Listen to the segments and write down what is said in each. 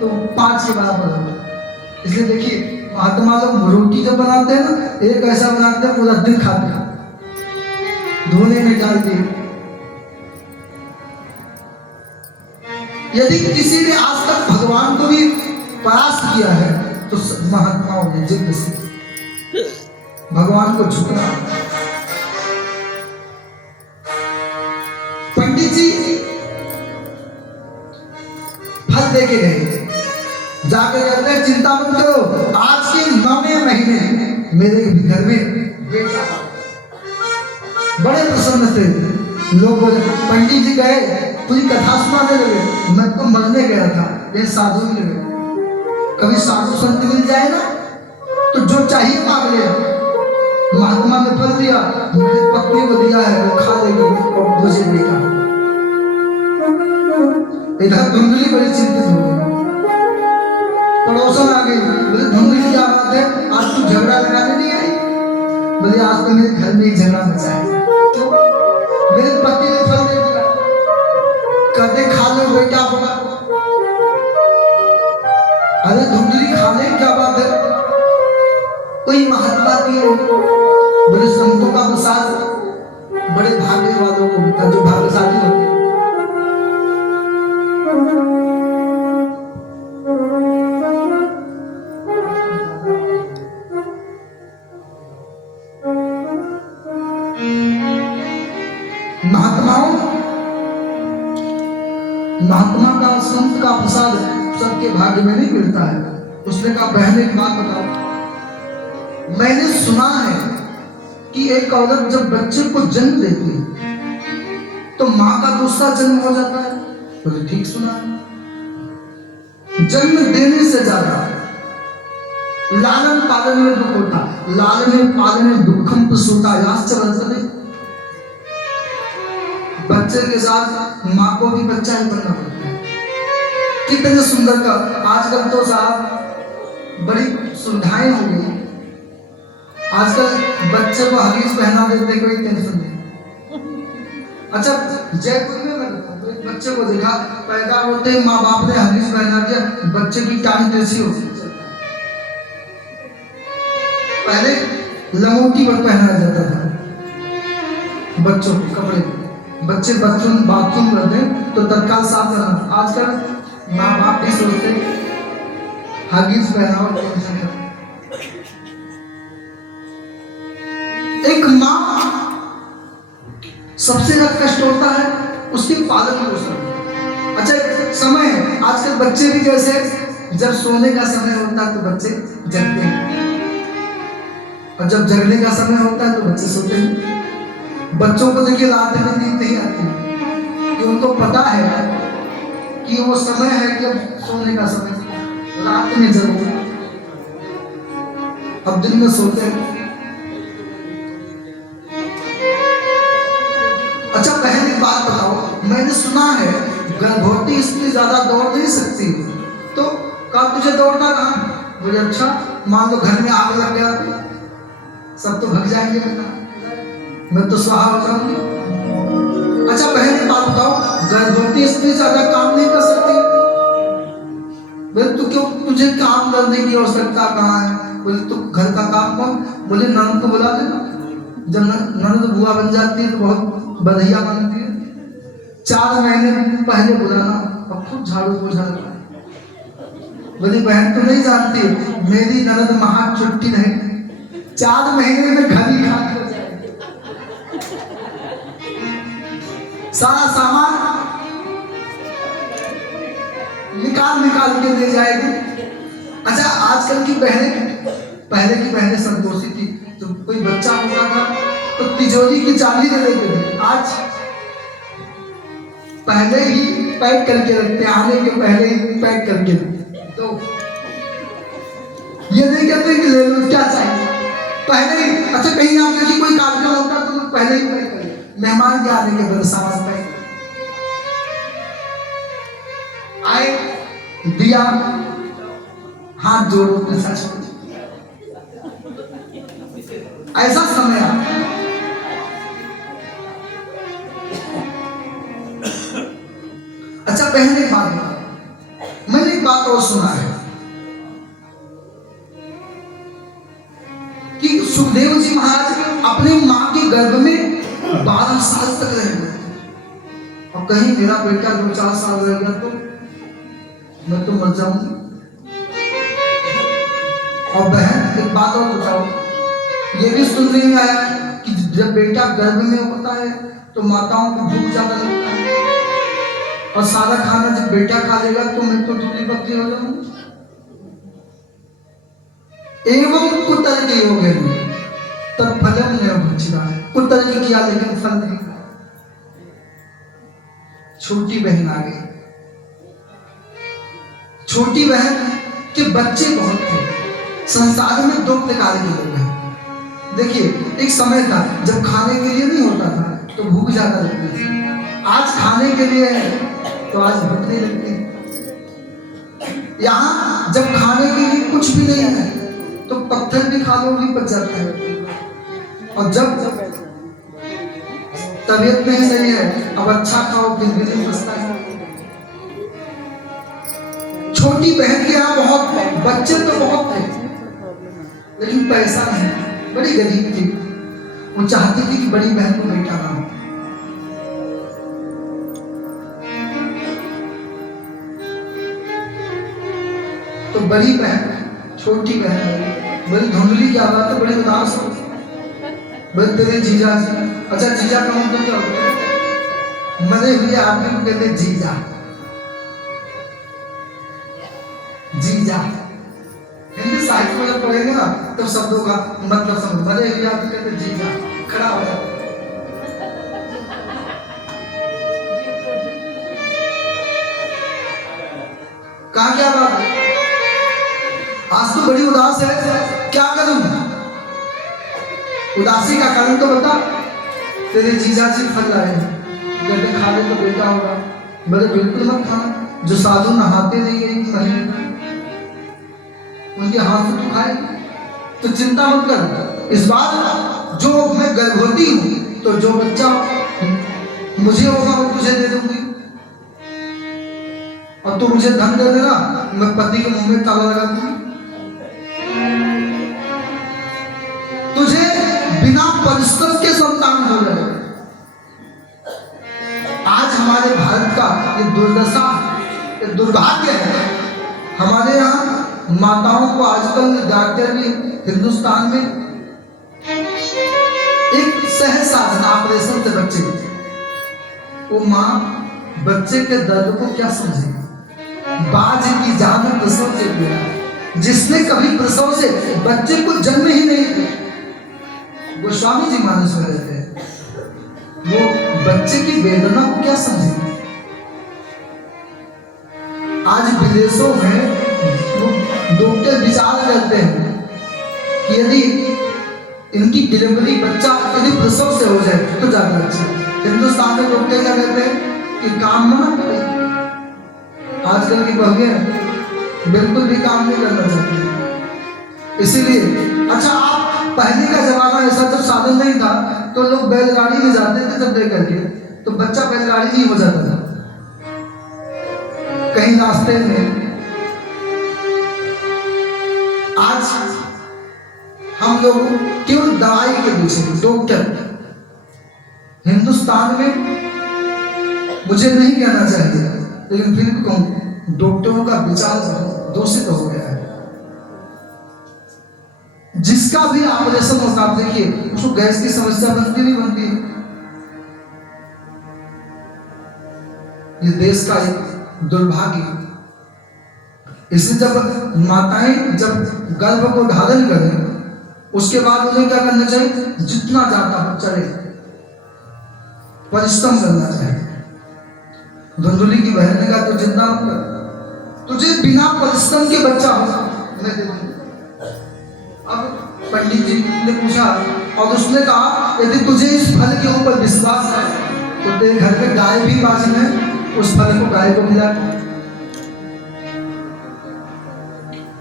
तो 5 के बराबर होगा। इसलिए देखिए महात्मा लोग रोटी जब बनाते हैं ना, एक ऐसा बनाते हैं पूरा दिन खाते हैं, धोने में डाल दिए। यदि किसी ने आज तक भगवान को भी परास्त किया है तो महात्माओं ने जिद से भगवान को झुकना। पंडित जी फल दे के गए, जाके कहते हैं चिंता मत करो, आज के 9वें महीने मेरे घर में बेटा। बड़े प्रसन्न थे लोग। पंडित जी गए, पूरी कथा सुनाने लगे। मैं तो मरने गया था, ये साधु मिल गए। कभी साधु संत मिल जाए ना तो जो चाहिए मांग ले। महात्मा ने फल दिया, मेरी पत्नी को दिया है, वो खा लेगी दूसरे बेटा। इधर धुंधली बड़ी चिंतित हो गई। पड़ोसन आ गई, बोले धुंधली क्या बात है, आज तू झगड़ा लगाने नहीं आई? बोले आज तो मेरे घर में ही झगड़ा मचा है। मेरे पति ने फल दे दिया, कहते खा लो बेटा बोला। अरे धुंधली खा ले, क्या बात है? कोई महात्मा दिए, बड़े संतों का प्रसाद बड़े भाग्य वालों को मिलता है, जो भाग्यशाली होते हैं। महात्मा का संत का प्रसाद सबके भाग्य में नहीं मिलता है। उसने कहा बहन एक बात बताओ, मैंने सुना है कि एक औरत जब बच्चे को जन्म देती है तो माँ का दूसरा जन्म हो जाता है। तो ठीक सुना है। जन्म देने से ज्यादा लालन पालन में दुख होता। लालन पालन दुखम प्रसूता याश्च वर्तते। बच्चे के साथ माँ को भी बच्चा ही बनना पड़ता है। कितने सुंदर का आजकल तो साहब बड़ी सुविधाएं हो गई। आजकल बच्चे को हगीज पहना देते, कोई टेंशन नहीं। अच्छा जयपुर में मैं तो एक बच्चे को देखा, पैदा होते माँ बाप ने हगीज पहना दिया, बच्चे की टांग कैसी होती है। पहले लंगोटी पर पहनाया जाता था बच्चों को कपड़े। बच्चे बाथरूम करते तो तत्काल साफ करना। आजकल माँ बाप भी सोचते हगीज पहनाओ। एक माँ सबसे ज्यादा कष्ट होता है उसके पालन पोषण। अच्छा एक समय है, आजकल बच्चे भी जैसे जब सोने का समय होता है तो बच्चे जगते हैं, और जब जगने का समय होता है तो बच्चे सोते हैं। बच्चों को देखिए रात में नींद नहीं आती, कि उनको पता है कि वो समय है कि अब सोने का समय, रात में जगो, अब दिन में सोते हैं। अच्छा पहली बात बताओ, मैंने सुना है गर्भवती स्त्री ज्यादा दौड़ नहीं सकती, तो कहा तुझे दौड़ना कहाँ? बोले अच्छा मान लो घर में आग लग गया तो सब तो भग जाएंगे बेटा, मैं तो स्वाहा हो जाऊंगी। अच्छा पहली बात बताओ, गर्भवती स्त्री ज्यादा काम नहीं कर सकती? बोले तू क्यों, तुझे काम करने की आवश्यकता कहाँ है? बोले तो घर का काम कौन? बोले ननद को बुला देना। जब ननद बुआ बन जाती है तो बहुत बधिया बनती है। 4 महीने पहले बुलाना, अब खुद झाड़ू पोछा करना। बोली बहन तू नहीं जानती, मेरी ननद महा छुट्टी नहीं, 4 महीने में घर ही खाली हो जाएगी। सारा सामान निकाल के ले जाएगी। अच्छा आजकल की बहनें, पहले की बहनें संतोषी थी, तो कोई बच्चा होता था तो तिजोरी की चाबी दे देते थे। आज पहले ही पैक करके रखते, आने के पहले ही पैक करके रखते। तो ये नहीं कहते कि ले लो क्या चाहिए, पहले ही। अच्छा कहीं आप देखिए कोई कार्यक्रम होता तो पहले ही पैक करें, मेहमान के आने के बाद सामान पैक आए, दिया हाथ जोड़ो के साथ। ऐसा समय आता है। अच्छा पहले बात मैंने एक बात और और सुना है कि सुखदेव जी महाराज अपनी मां के गर्भ में 12 साल तक रहे, और कहीं मेरा बेटा 2-4 साल रह गया तो मैं तो मर जाऊंगी। और बहन एक बात और बताओ, ये भी सुनने में आया कि जब बेटा गर्भ में होता है तो माताओं को भूख ज्यादा लगता है, और सारा खाना जब बेटा खा लेगा तो मैं तो दूसरी पत्नी हो जाऊंगी। एवं कुतर्क योगेन तब फलम न भुज्यता, कुतर्क किया लेकिन फल नहीं। छोटी बहन आ गई। छोटी बहन के बच्चे बहुत थे। संसार में 2 प्रकार के लोग हैं। देखिए, एक समय था जब खाने के लिए नहीं होता था तो भूख ज्यादा लगती थी। आज खाने के लिए है तो आज भूख नहीं लगती। यहाँ जब खाने के लिए कुछ भी नहीं है तो पत्थर भी खा लो भी पच जाता है, और जब तबीयत नहीं सही है अब अच्छा खाओ फिर भी नहीं पचता है। छोटी बहन के यहाँ बहुत बच्चे तो बहुत थे लेकिन पैसा नहीं, बड़ी गरीब थी। वो चाहती थी कि बड़ी बहन को बेटा ना हो। तो बड़ी बहन छोटी बहन बड़ी धुंधली, क्या बात है, बड़ी उदास हो। बड़े तेरे जीजा जी, अच्छा जीजा का मतलब क्या होता है? मरे हुए आदमी को कहते जीजा। जीजा हिंदी साहित्य में जब पढ़ेंगे ना तो शब्दों का मतलब समझ। मरे हुए आदमी कहते जीजा, खड़ा हो जाए। कहा क्या बात है? आज तो बड़ी उदास है, क्या करूं? उदासी का कारण तो बता। तेरे जीजा जी फल लाए, कहते खा ले तो बेटा होगा। बोले बिल्कुल मत खाना, जो साधु नहाते नहीं है 1 महीने तक उनके हाथ से तू खाए, तो चिंता मत कर। इस बार जो मैं गर्भवती हूं तो जो बच्चा मुझे होगा वो तुझे दे दूंगी, और तू मुझे धन दे देना, मैं पति के मुंह में ताला लगा दूंगी। तुझे बिना परिश्रम के संतान हो रहे। आज हमारे भारत का ये दुर्दशा, ये दुर्भाग्य है। हमारे यहाँ माताओं को आजकल डॉक्टर भी हिंदुस्तान में एक सहज साधन ऑपरेशन से बच्चे, वो माँ बच्चे के दर्द को क्या समझेगी? बाज की जान प्रसव से दिया, जिसने कभी प्रसव से बच्चे को जन्म ही नहीं दिया। गोस्वामी जी मानस में रहते हैं, वो बच्चे की वेदना को क्या समझेंगे? आज विदेशों में डॉक्टर विचार करते हैं कि यदि इनकी डिलीवरी बच्चा यदि प्रसव से हो जाए तो ज्यादा अच्छा। हिंदुस्तान में डॉक्टर क्या कहते हैं कि काम मना करें। आजकल की बहुएं बिल्कुल भी काम नहीं करना चाहती। इसीलिए अच्छा, आप पहले का जमाना ऐसा जब साधन नहीं था तो लोग बैलगाड़ी में जाते थे जब लेकर के, तो बच्चा बैलगाड़ी नहीं हो जाता था। कहीं रास्ते में आज हम लोग केवल दवाई के पीछे, डॉक्टर हिंदुस्तान में, मुझे नहीं कहना चाहिए लेकिन फिर भी कहूं, डॉक्टरों का विचार दूषित हो गया है। जिसका भी ऑपरेशन होता है, देखिए उसको गैस की समस्या बनती नहीं बनती है। ये देश का एक दुर्भाग्य। इसलिए जब माताएं जब गर्भ को धारण करें उसके बाद उन्हें क्या करना चाहिए? जितना ज्यादा हो चले परिश्रम करना चाहिए। धुंधुली की बहन ने कहा तो चिंता मत कर, तुझे बिना परिश्रम के बच्चा होगा मैं दे दूंगी। अब पंडित जी ने पूछा और उसने कहा यदि तुझे इस फल के ऊपर विश्वास है तो तेरे घर में गाय भी बाजी है, उस फल को गाय को खिला।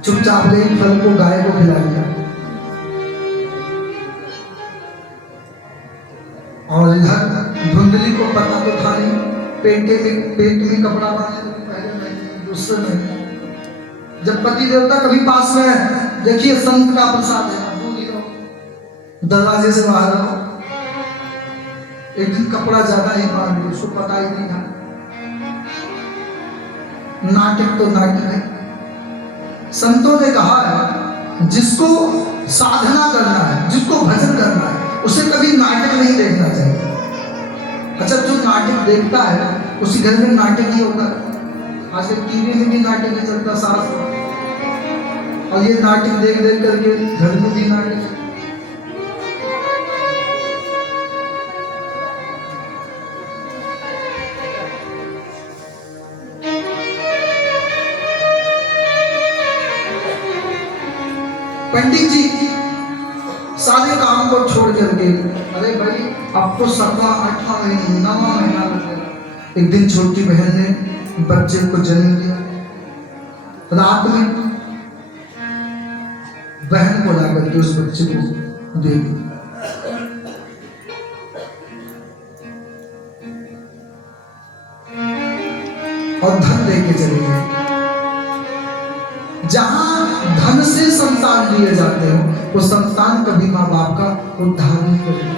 चुपचाप ले फल को गाय को खिला दिया। और इधर धुंधली को पता तो था नहीं, पेट में कपड़ा बांधने दूसरे में जब पति देवता कभी पास में है, देखिए संत का प्रसाद है, दरवाजे से बाहर आओ। एक दिन कपड़ा ज्यादा ही बांध लिया, उसको पता ही नहीं था। नाटक तो नाटक है। संतों ने कहा है जिसको साधना करना है, जिसको भजन करना है, उसे कभी नाटक नहीं देखना चाहिए। अच्छा, जो नाटक देखता है उसी घर में नाटक ही होता है। आजकल टीवी में भी नाटक ही चलता सास, और ये नाटक देख देख करके घर में भी नाटक। पंडित जी सारे काम को छोड़ करके, अरे भाई अब तो 7वां 8वां महीना 9वां महीना लग गया। एक दिन छोटी बहन ने बच्चे को जन्म दिया। रात में बहन को ला करके उस बच्चे को दे दी। और धन लेके चले गए। जहां धन से संतान लिए जाते हो, वो संतान कभी मां बाप का उद्धार नहीं करेगा।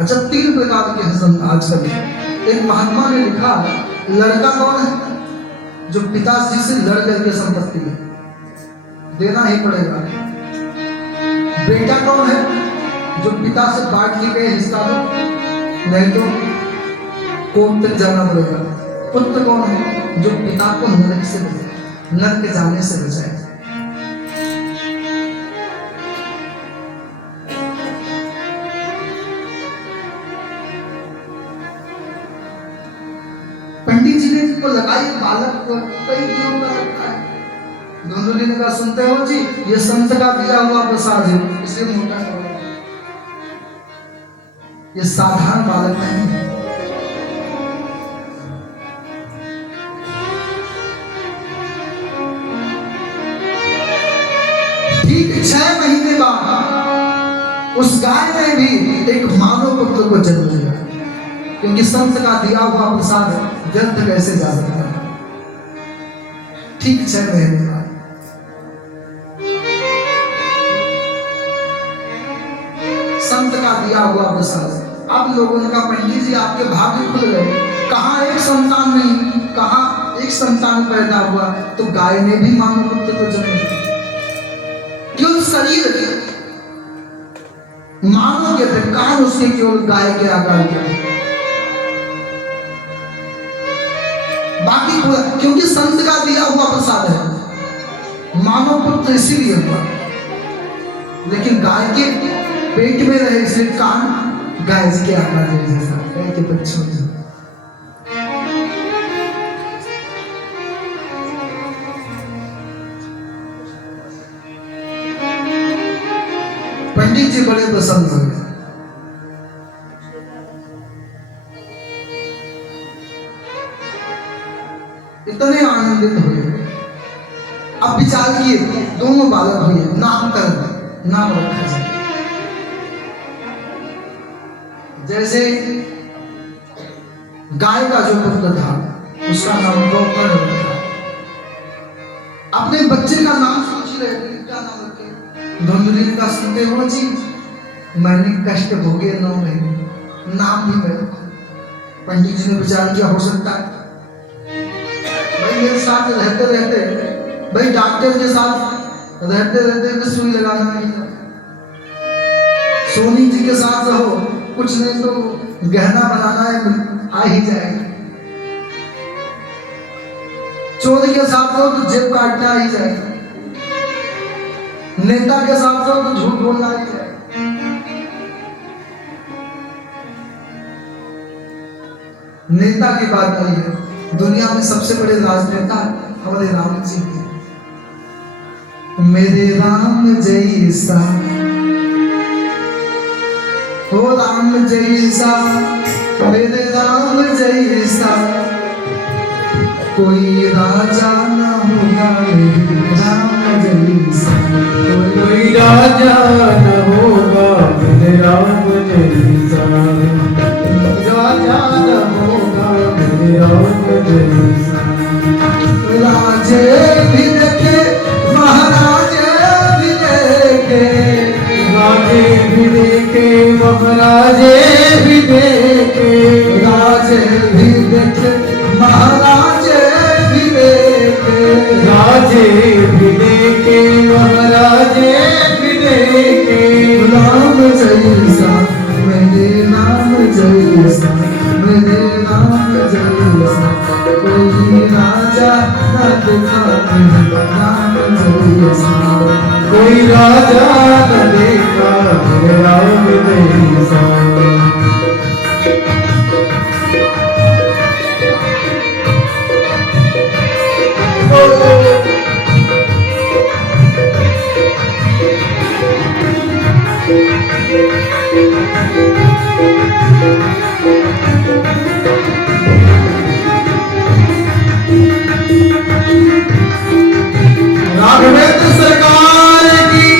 अच्छा, 3 प्रकार के हसन आजकल। एक महात्मा ने लिखा, लड़का कौन है जो पिताजी से लड़ करके संपत्ति है, देना ही पड़ेगा। बेटा कौन है जो पिता से बांट के गए हिस्सा दो, नहीं तो कोर्ट तक जाना पड़ेगा। पुत्र कौन है जो पिता को नरक से बचाए, नरक जाने से बचाए। पंडित जी ने इसको लगाई, बालक को कई दिनों का लगता है। धुंधुली ने कहा, सुनते हो जी, ये संत का दिया हुआ प्रसाद है, इसलिए मोटा करो। ये साधारण बालक नहीं है। ठीक 6 महीने बाद उस गाय ने भी एक मानव पुत्र को जन्म दिया, क्योंकि संत का दिया हुआ प्रसाद व्यर्थ कैसे जा सकता है। ठीक 6 महीने बाद संत का दिया हुआ प्रसाद। अब लोगों ने कहा, पंडित जी आपके भाग्य खुल गए, कहाँ एक संतान नहीं, कहाँ एक संतान पैदा हुआ। तो गाय ने भी मानव पुत्र को जन्म दिया। केवल शरीर मानव के थे, कान उसके केवल गाय के आकार के, बाकी क्योंकि संत का दिया हुआ प्रसाद है, मानव पुत्र इसीलिए हुआ। लेकिन गाय के पेट में रहे इसलिए कान गाय के आकार जैसा, गाय के बच्चों जैसा। पंडित जी बड़े प्रसन्न हो गए। इतने आनंदित हुए। अब विचार किए, दोनों बालक हुए, नामकरण, नाम रखा जाए। जैसे गाय का जो पुत्र था उसका नाम गोकर्ण रखा। अपने बच्चे का नाम सोच रहे थे, क्या नाम रखे। धुंधुली का सुनते हो जी, मैंने कष्ट भोगे 9 महीने, नाम भी मैं रखूं। पंडित जी ने विचार किया, हो सकता है भाई मेरे साथ रहते रहते, भाई डॉक्टर के साथ रहते रहते सुई लगाना नहीं था। सोनी जी के साथ रहो, कुछ नहीं तो गहना बनाना है, आ ही जाएगा। चोर के साथ रहो तो जेब काटना ही जाएगा। नेता के साथ रहो तो झूठ बोलना ही जाएगा। नेता की बात नहीं है, दुनिया में सबसे बड़े राजनेता हमारे राम जी हैं। मेरे राम जैसा, हो राम जैसा, मेरे राम जैसा कोई राजा न होगा, मेरे राम जैसा कोई राजा न होगा, मेरे राम जैसा राजा न होगा, मेरे राम जैसा। राजे भी देखे महाराजे भी देखे, राजे भी देखे महाराजे भी देखे, राजे भी देखे महाराजे भी देखे, राजे भी देखे महाराजे भी देखे। राम जैसा मेरे नाम जैसा, मेरे नाम जैसा कोई राजा न देखा मेरे राम जैसा। कोई राजा न देखा मेरे राम जैसा। राघवेंद्र सरकार की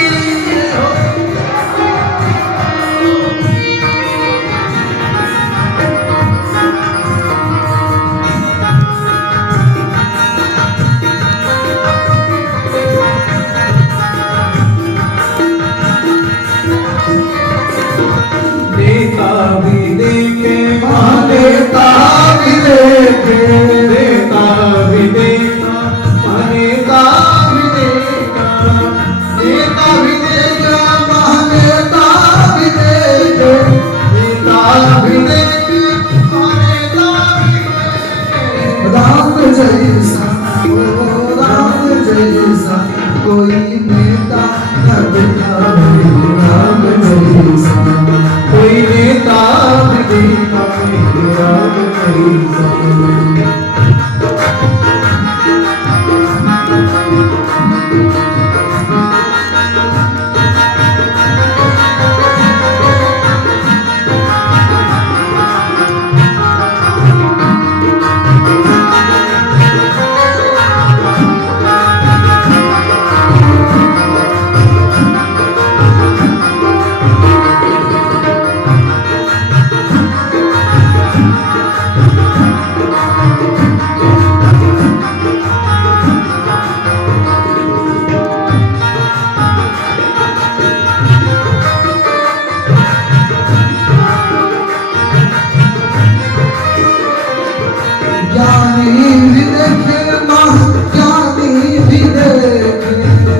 नेता भी देखे महानेता भी देखे, नेता भी देखा नेता भी देखा। नेता भी देखा महानेता भी देखे, नेता भी देखे नेता भी देखे। राम जैसा ओ राम जैसा कोई नेता न देखा मेरे राम जैसा। कोई नेता भी देखा मेरे राम जैसा। ज्ञानी भी देखे महाज्ञानी भी देखे,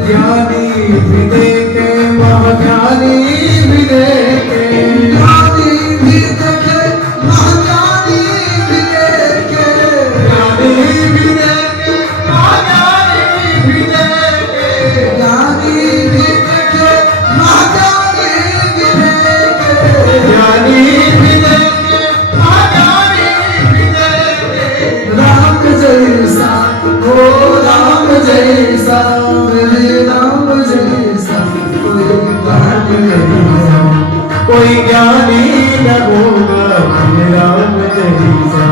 ज्ञानी भी देखे महाज्ञानी भी देखे। ज्ञानी भी देखे महाज्ञानी भी देखे, ज्ञानी भी देखे महाज्ञानी भी देखे। ज्ञानी भी देखे महाज्ञानी भी देखे। ज्ञानी भी देखे महाज्ञानी भी देखे। राम जैसा ओ राम जैसा मेरे राम जैसा कोई ज्ञानी नहीं। कोई ज्ञानी न होगा मेरे राम जैसा।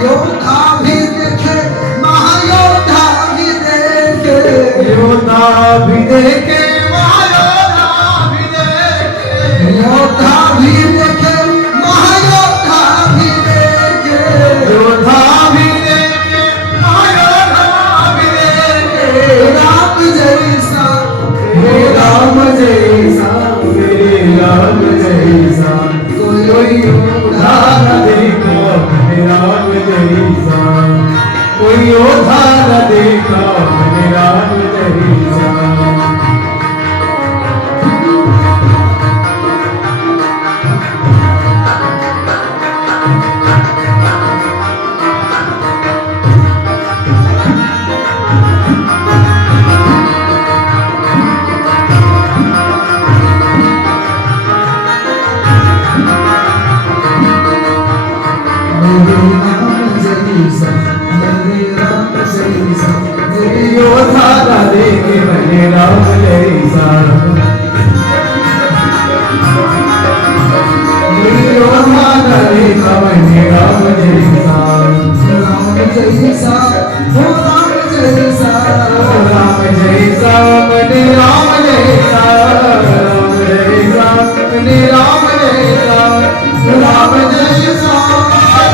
योद्धा भी देखे महायोद्धा भी देखे, योद्धा भी देखे महायोद्धा भी देखे। योद्धा भी देखे महायोद्धा भी देखे, योद्धा भी देखे महायोद्धा भी देखे। राम जैसा हे राम जैसा मेरे राम जैसा कोई योद्धा न देखा मेरे राम जैसा। कोई योद्धा न देखा मेरे राम जैसा। मेरे राम जैसा मेरे राम जैसा मेरी योद्धा राधे के बने राम जैसा मेरी योद्धा राधे का बने राम जैसा राम जैसा हो राम जैसा राम जैसा बने राम जैसा राम जैसा बने राम जैसा राम जैसा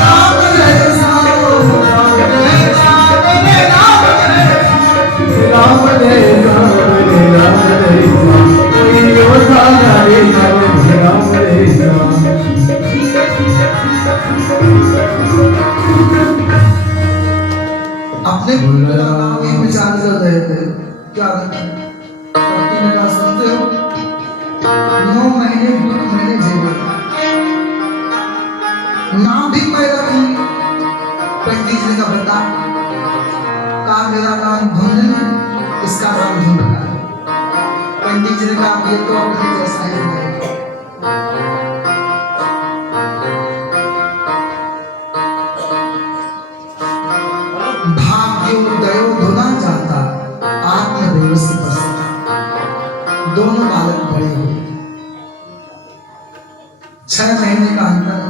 राम जैसा राम जैसा बने राम जैसा राम जैसा बने राम जैसा कोई योद्धा नारे बने राम जैसा अपने पिता का नाम ही विचार कर रहे थे क्या पति ने कहा सुनते हो 9 महीने दुख मैंने झेले नाम भी मैं रखूंगी पंडित जी ने कहा बता कहा मेरा नाम धुंध नहीं इसका नाम धुंध का है पंडित जी ने कहा ये तो अपने जैसा ही है भाग्योदयो धुना जाता आत्मदेव से बसता दोनों बालक बड़े हुए 6 महीने का अंतर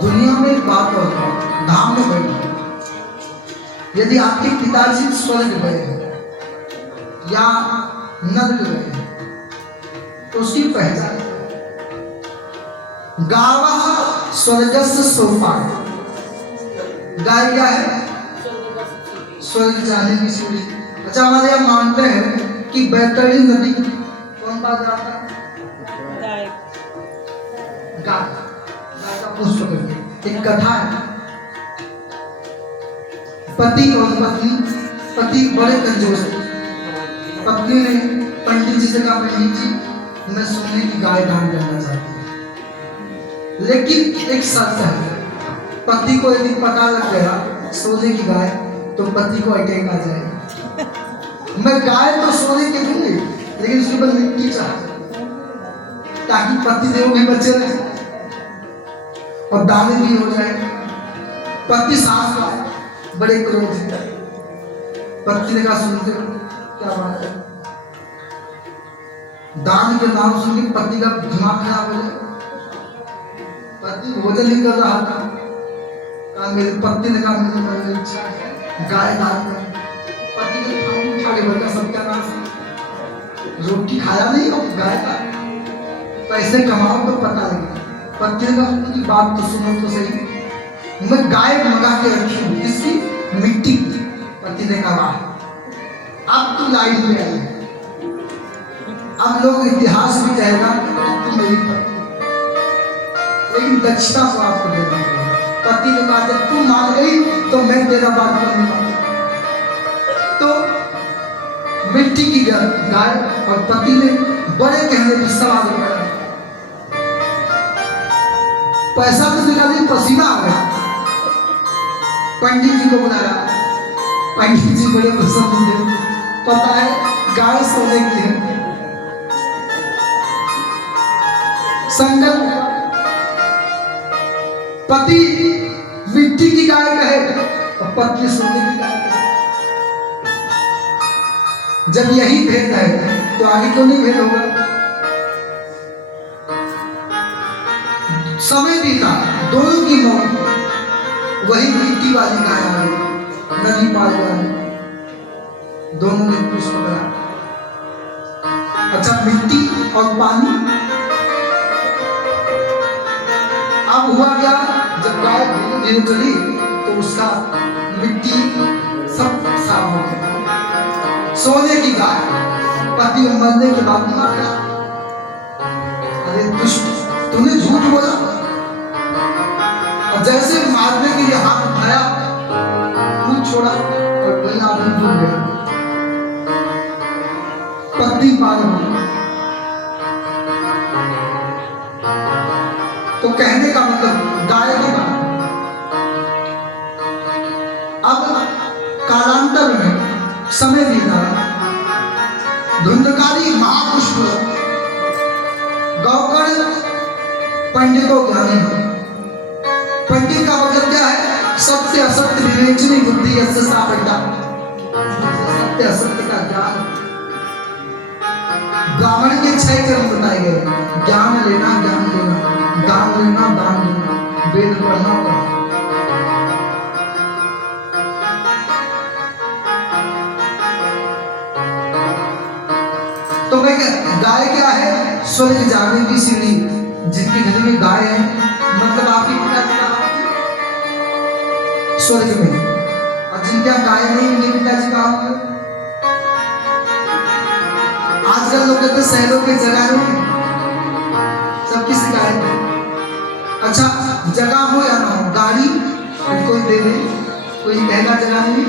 दुनिया में एक बात और है, धाम में बैठे यदि आपके पिताजी स्वर्ग गए या नर्क गए तो उसकी पहचान गावा स्वर्गस्थ सोपा गाय क्या है स्वर्ग जाने की सीढ़ी अच्छा हमारे यहाँ मानते हैं कि बैतरणी नदी कौन बात जाता है गाय गाय का पुष्प करके एक कथा है पति और पति बड़े कंजूस पत्नी ने पंडित जी से कहा पंडित जी मैं सोने की गाय दान करना चाहती हूँ लेकिन एक शर्त है पति को यदि पता लग गया सोने की गाय तो पति को अटैक आ जाएगा मैं गाय तो सोने की दूंगी लेकिन उसके ऊपर मिट्टी चाहिए ताकि पति देव भी बचे रहे और दाने भी हो जाए पति साफ का बड़े क्रोध है पति ने कहा सुनते हो क्या बात है दान के नाम सुन के पति का दिमाग खराब हो जाए पति भोजन नहीं कर रहा था कहा मेरी पत्नी ने कहा मेरी मन में इच्छा है गाय दान कर पति ने थाली उठा के बोला सबका नाम रोटी खाया नहीं और गाय का पैसे कमाओ तो पता लगे पति ने कहा उनकी बात तो सुनो तो सही मैं गाय मंगा के रखी हूँ किसकी मिट्टी पति ने कहा अब तू लाइन में आई अब लोग इतिहास भी कहेगा तू मेरी पत्नी लेकिन दक्षिणा को आपको देना पड़ेगा पति ने कहा जब तू मान गई तो मैं तेरा बात करूंगा तो मिट्टी की गाय और पति ने बड़े कहने पर सवाल किया पैसा तो निकाली पसीना आ गया पंडित जी को बुलाया पंडित जी बड़े प्रसन्न थे पता है गाय सोने की है संकल्प पति मिट्टी की गाय कहे और पत्नी सोने की गाय कहे जब यही भेद है तो आगे क्यों नहीं भेद होगा समय बीता दोनों की मौत वही मिट्टी वाली गाय आ गई नदी पार वाली दोनों ने पुष्प करा अच्छा मिट्टी और पानी अब हुआ क्या जब गाय धीरे धीरे चली तो उसका मिट्टी सब साफ हो गया सोने की गाय पति मरने के बाद मार गया अरे दुष्ट तूने झूठ बोला और जैसे मारने के लिए हाथ उठाया फूल छोड़ा और वही आदमी डूब गया पत्नी पार हो गई तो कहने का मतलब गाय की बात अब कालांतर में समय बीता धुंधकारी महापुष्प गौकर्ण पंडितों ज्ञानी हो। पंडित का मतलब क्या है? सत्य असत्य विवेचनी बुद्धि यस्य सा पंडिता। सत्य असत्य का ज्ञान। ब्राह्मण के 6 कर्म बताए गए, ज्ञान लेना, दान लेना, वेद पढ़ना। तो मैं गाय क्या है? स्वर्ग जाने की सीढ़ी। जिनके घर में गाय है मतलब आपकी पिताजी कहाँ होंगे? स्वर्ग में। और जिनके यहाँ गाय नहीं उनके पिताजी कहाँ होंगे? आजकल लोग कहते शहरों के जगह नहीं, सबकी शिकायत है। अच्छा जगह हो या ना हो, गाड़ी कोई दे दे, कोई कहेगा जगह नहीं,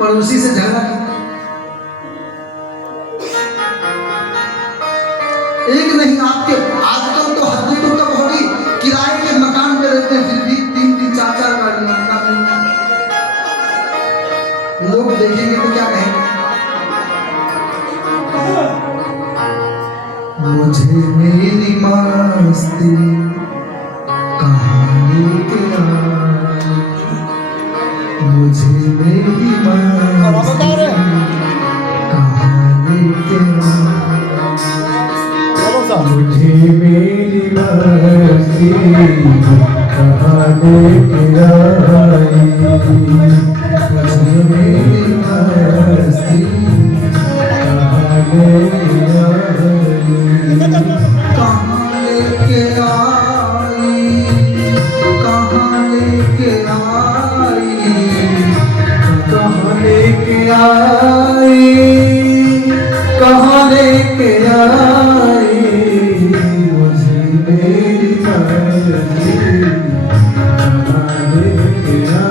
पड़ोसी से झगड़ा नहीं। एक नहीं आपके आजकल तो हद तो कब होगी, किराए के मकान पे रहते हैं फिर भी 3-3 4-4 गाड़ियां। लोग देखेंगे तो क्या कहेंगे? मुझे मेरी मस्ती कहाँ लेके आई, मुझे मेरी मस्ती कहाँ लेके आई, मुझे मेरी मस्ती कहाँ लेके आई, मुझे मेरी मस्ती कहाँ लेके आई, कहाँ लेके आई, कहाँ लेके आई, कहाँ लेके आई, कहाँ लेके आई, मुझे मेरी मस्ती कहाँ लेके आई।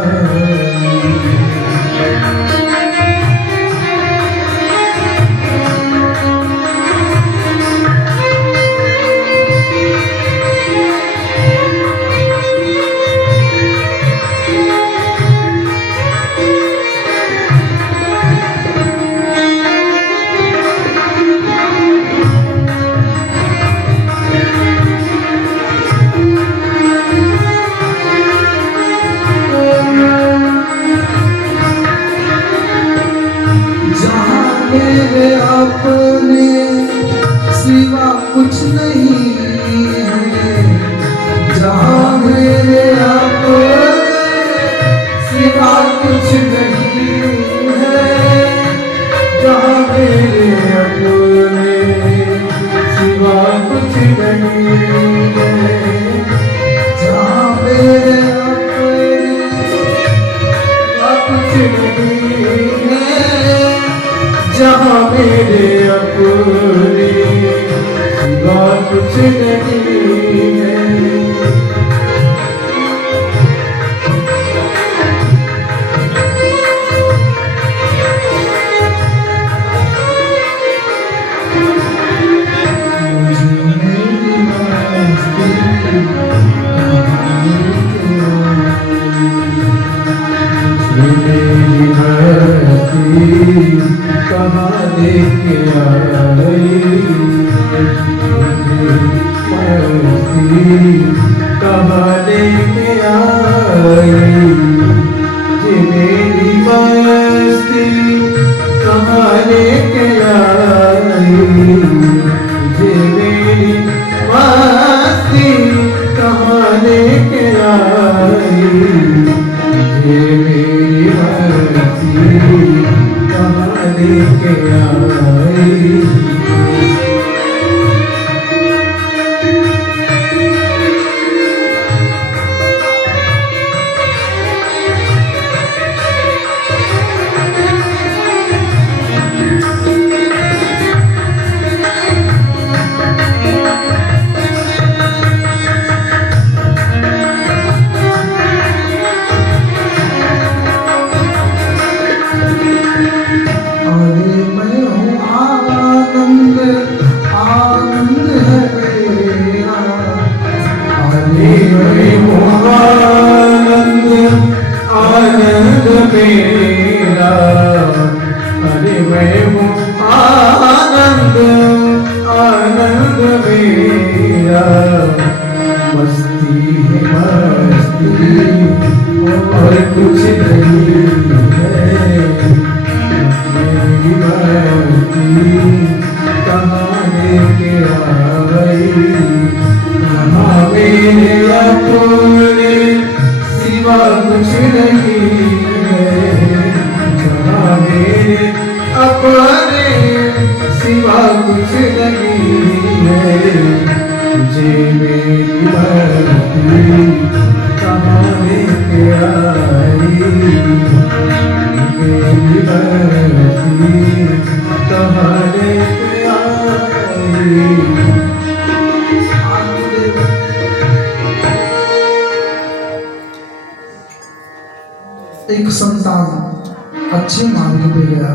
मेरे अपने सिवा कुछ नहीं है, जहाँ मेरे अपने सिवा कुछ नहीं है, जहाँ मेरे अपने सिवा कुछ नहीं है, जहाँ मेरे अपने कुछ नहीं है, जहाँ मेरे अपने सिवा कुछ नहीं है। मेरी मस्ती कहाँ लेके आई, एक संतान अच्छे मार्ग पे गया,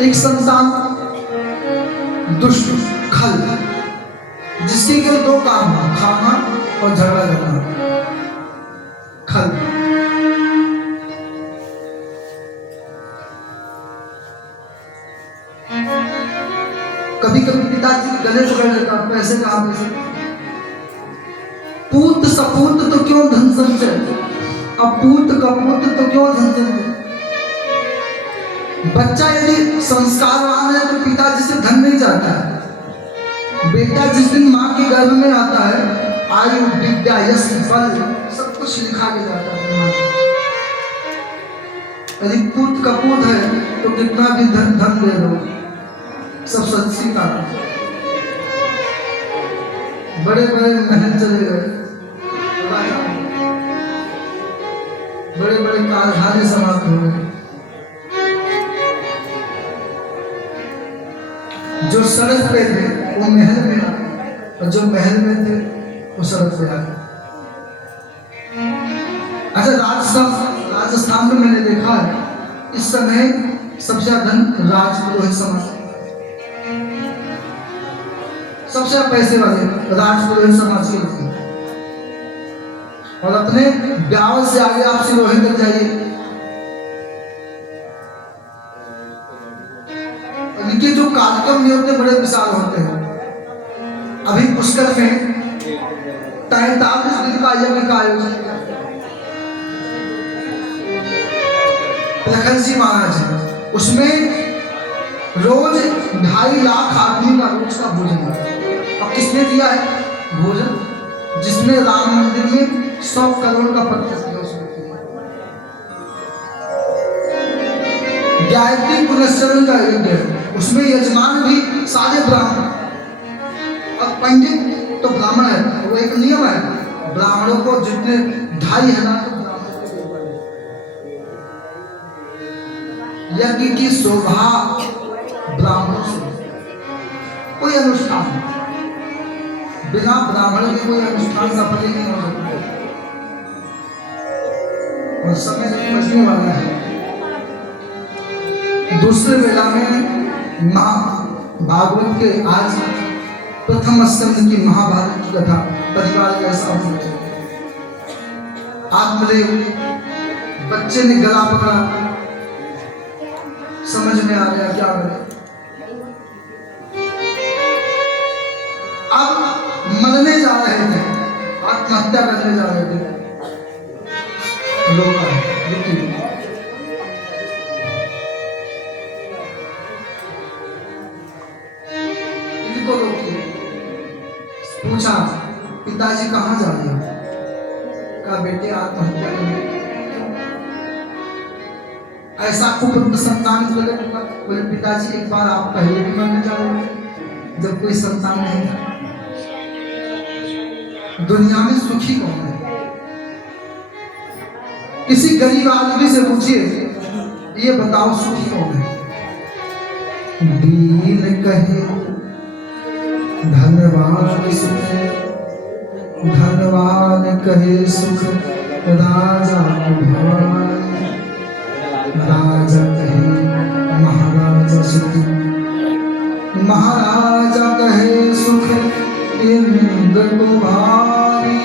एक संतान दुष्ट खल, जिसके केवल दो काम है, खाना और झगड़ा करना। खल कभी कभी पिताजी गले पकड़ लेता, पैसे कहाँ पैसे, पूत सपूत तो क्यों धन संचय, अब पूत कपूत तो क्यों धन संचय। बच्चा यदि संस्कारवान है तो पिताजी से धन नहीं चाहता है। बेटा जिस दिन माँ के गर्भ में आता है, आयु विद्या यश फल सब कुछ लिखा के जाता है। यदि पूत कपूत है तो कितना भी धन दे दो, सब सच्ची का। बड़े बड़े महल चले गए, बड़े बड़े कारखाने समाप्त हो गए। जो सड़क पे थे वो महल में आ गए, और जो महल में थे वो सड़क पे आ गए। अच्छा, राजस्थान में मैंने देखा है इस समय सबसे ज्यादा धन राजपुरोहित समाज, सबसे ज्यादा पैसे वाले राजपुरोहित समाज के लोग, और अपने ब्याह से आगे आप सिरोही तक जाइए, इनके जो कार्यक्रम ये होते बड़े विशाल होते हैं। अभी पुष्कर में 43 दिन का यज्ञ का आयोजन किया। लखन जी महाराज है, उसमें रोज 2.5 लाख आदमी का रोज का भोजन है। अब किसने दिया है भोजन? जिसने राम मंदिर में 100 करोड़ का पत्थर दिया उसने दिया। गायत्री पुनश्चरण का यज्ञ है, उसमें यजमान भी सारे ब्राह्मण, और पंडित तो ब्राह्मण है। वो एक नियम है, ब्राह्मणों को जितने 2,500 यज्ञ की शोभा ब्राह्मणों से। कोई अनुष्ठान बिना ब्राह्मण के कोई अनुष्ठान सफल नहीं हो सकता। और समय बचने वाला है। दूसरे वेला में भागवत के आज प्रथम स्कंद की महाभारत की कथा परिवार कैसा होना चाहिए। आत्मदेव बच्चे ने गला पकड़ा, समझ में आ गया क्या करे। अब मरने जा रहे थे, आत्महत्या करने जा रहे थे लोग। इनको रोकिए। पूछा पिताजी कहाँ जा रहे हो? कहा बेटे आत्महत्या करने। ऐसा कुपुत्र संतान प्रकट हुआ। बोले पिताजी एक बार आप पहले भी मरने जा रहे थे जब कोई संतान नहीं था। दुनिया में सुखी कौन है? किसी गरीब आदमी से पूछिए, ये बताओ सुखी कौन है? दीन कहे धनवान सुख, धनवान कहे सुख राजा भगवान, राजा कहे महाराजा सुख, महाराजा कहे सुख इंद्र को भारी,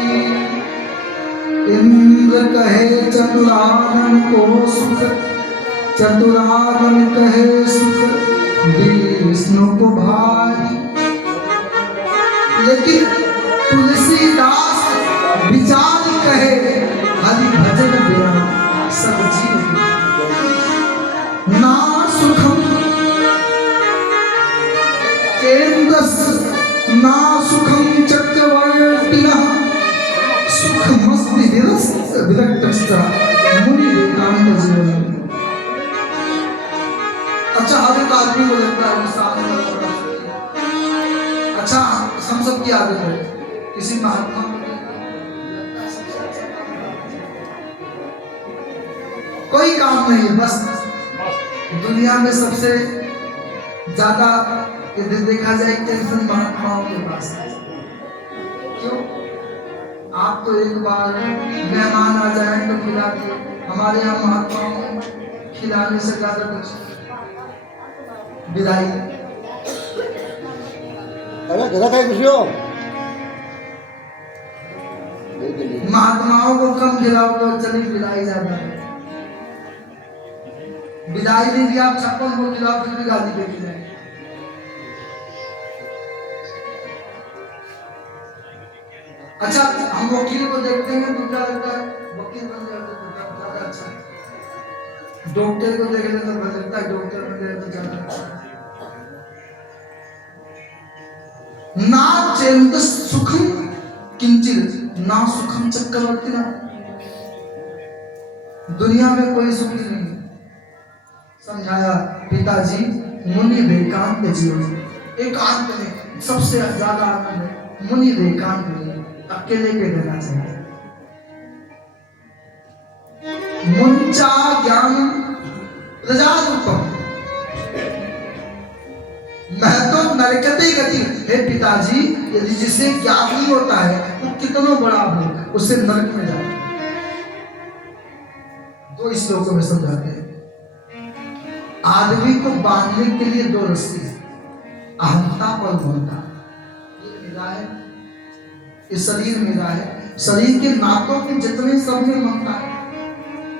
इंद्र कहे चतुरानन को सुख, चतुरानन कहे सुख विष्णु को भारी। लेकिन तुलसीदास विचार कहे हरि भजन बिना सब जीव ना सुखम केंद्र ना सुखम चक्रवर्तिनः सुखमस्ति विरक्तश्च मुनि एकांत जीवन। अच्छा, हर एक आदमी को लगता है अच्छा, हम सब की आदत है किसी महात्मा कोई काम नहीं है, बस दुनिया में सबसे ज्यादा यदि देखा जाए टेंशन महात्माओं के पास है। क्यों? आप तो एक बार मेहमान आ जाए तो खिला दिए, हमारे यहाँ महात्माओं में खिलाने से ज्यादा कुछ विदाई। अरे गधा खाई खुशी हो महात्माओं को कम खिलाओ तो चली विदाई ज्यादा है। विदाई नहीं दिया आप 56 को खिलाओ फिर भी गाली देती जाए। अच्छा, हम वकील को देखते हैं तो क्या लगता है वकील बन जाए तो ज्यादा अच्छा है। डॉक्टर को देख लेते तो लगता है डॉक्टर बन जाए तो ज्यादा अच्छा है। ना चेत सुखम किंचित ना सुखम चक्रवर्ती ना। दुनिया में कोई सुखी नहीं। समझाया पिताजी मुनि एकांत जीवन, एकांत में सबसे ज्यादा आनंद है। मुनि एकांत में अकेले के रहना चाहिए। मुंचा ज्ञान प्रजा रूपम महत्व नरकते गति। हे पिताजी, यदि जिसे ज्ञान नहीं होता है वो कितना बड़ा हो उससे नरक में जाता है। दो श्लोकों में समझाते हैं। आदमी को बांधने के लिए दो रस्सी है, अहंता और ममता। ये मेरा है, ये शरीर मेरा है। शरीर के नातों के जितने सब में ममता है।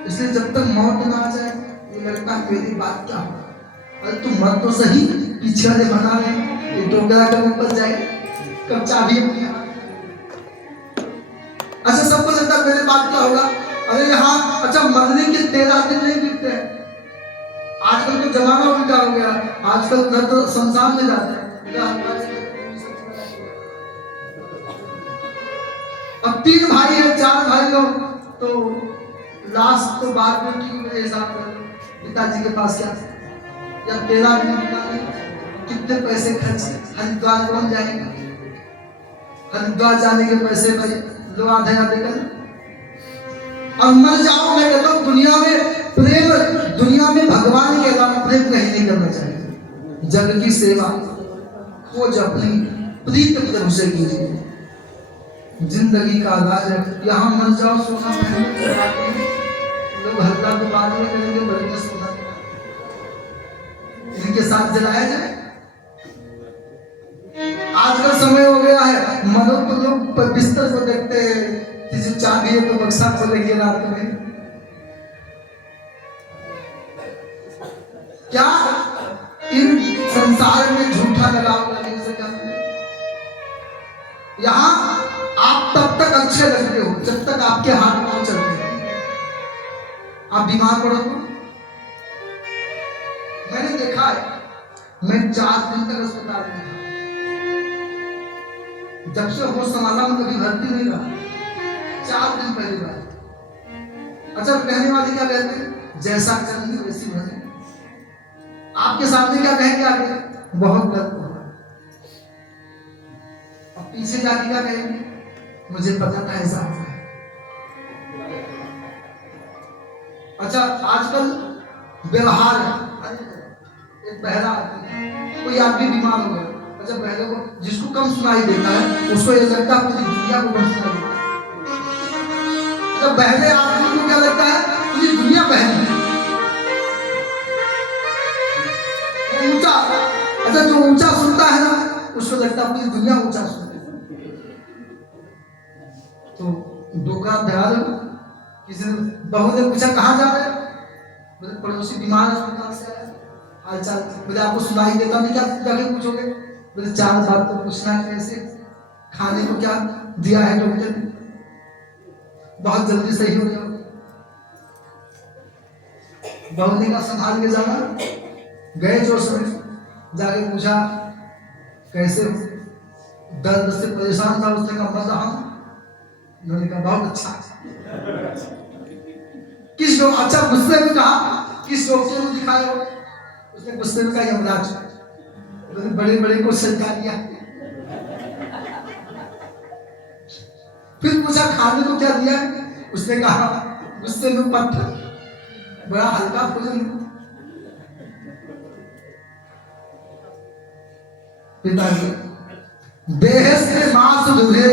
इसलिए जब तक मौत ना आ जाए ये लगता है मेरी बात क्या होगा। अरे तुम मत तो सही, पीछे वाले बना रहे ये टोकरा का ऊपर जाए कब चाबी अपनी। अच्छा, सबको लगता है मेरे बात क्या होगा। अरे यहाँ अच्छा मरने के 13 दिन नहीं बीतते हैं। आजकल तो जमाना उल्टा हो गया। आजकल घर तो शमशान में जाते हैं। अब 3 भाई है 4 भाई हो तो लाश तो बाद में ठीक मेरे हिसाब से पिताजी के पास क्या या 13 दिन कितने पैसे खर्च, हरिद्वार कौन जाएगा। हरिद्वार जाने के पैसे भाई लो आधे आधे कर और मर जाओ। मैं कहता हूँ दुनिया में प्रेम, दुनिया में भगवान के अलावा प्रेम कहीं नहीं करना चाहिए। जग की सेवा खोज अपनी प्रीत प्रभु से कीजिए। जिंदगी का आधार है। यहाँ मर जाओ सोना पहनने लोग हल्ला तो बाद में करेंगे, बड़े सोना इनके साथ जलाया जाए। आजकल समय हो गया है मनो तो लोग बिस्तर को देखते हैं कि जो चाबी है तो बक्सा खोलेंगे रात में। क्या इन संसार में झूठा लगाव करने से क्या है? यहाँ आप तब तक अच्छे लगते हो जब तक आपके हाथ पांव चलते हैं। आप बीमार पड़ो तो मैंने देखा है, मैं 4 दिन तक अस्पताल में था। जब से होश संभाला मैं कभी भर्ती नहीं रहा। 4 दिन पहली बार। अच्छा, कहने वाले क्या कहते हैं, जैसा करेंगे वैसी बने। आपके सामने क्या कहेंगे आगे, बहुत गलत होगा। अब पीछे जाके क्या कहेंगे, मुझे पता था ऐसा होगा। अच्छा, आजकल व्यवहार है। एक बहरा आदमी, कोई आदमी बीमार हो गया। अच्छा, बहरे को जिसको कम सुनाई देता है उसको ये लगता है पूरी दुनिया को कम सुनाई देता है। अच्छा, बहरे आदमी को क्या लगता है, पूरी दुनिया बहन है। ऊंचा, अच्छा जो ऊंचा सुनता है ना उसको लगता है पूरी दुनिया ऊंचा सुनती है। तो दुकान ध्यान, किसी ने बहू ने पूछा कहाँ जा रहे, बोले पड़ोसी बीमार अस्पताल से आया, हाल चाल। बोले आपको सुनाई देता नहीं क्या जाके पूछोगे। बोले 4 बात तो पूछना है, कैसे खाने को क्या दिया है डॉक्टर ने, बहुत जल्दी सही हो जाओ। बहू ने कहा संभाल के जाना। गए जोश में, जाके पूछा कैसे, दर्द से परेशान था। उसने कहा मजा हम। उन्होंने कहा बहुत अच्छा। किस डॉक्टर, अच्छा गुस्से में कहा किस डॉक्टर को दिखाए हो। उसने गुस्से में कहा यमराज। बड़े बड़े को सजा दिया। फिर पूछा खाने को क्या दिया है। उसने कहा गुस्से में पत्थर, बड़ा हल्का भोजन। पिताजी देहस्य मास दुधे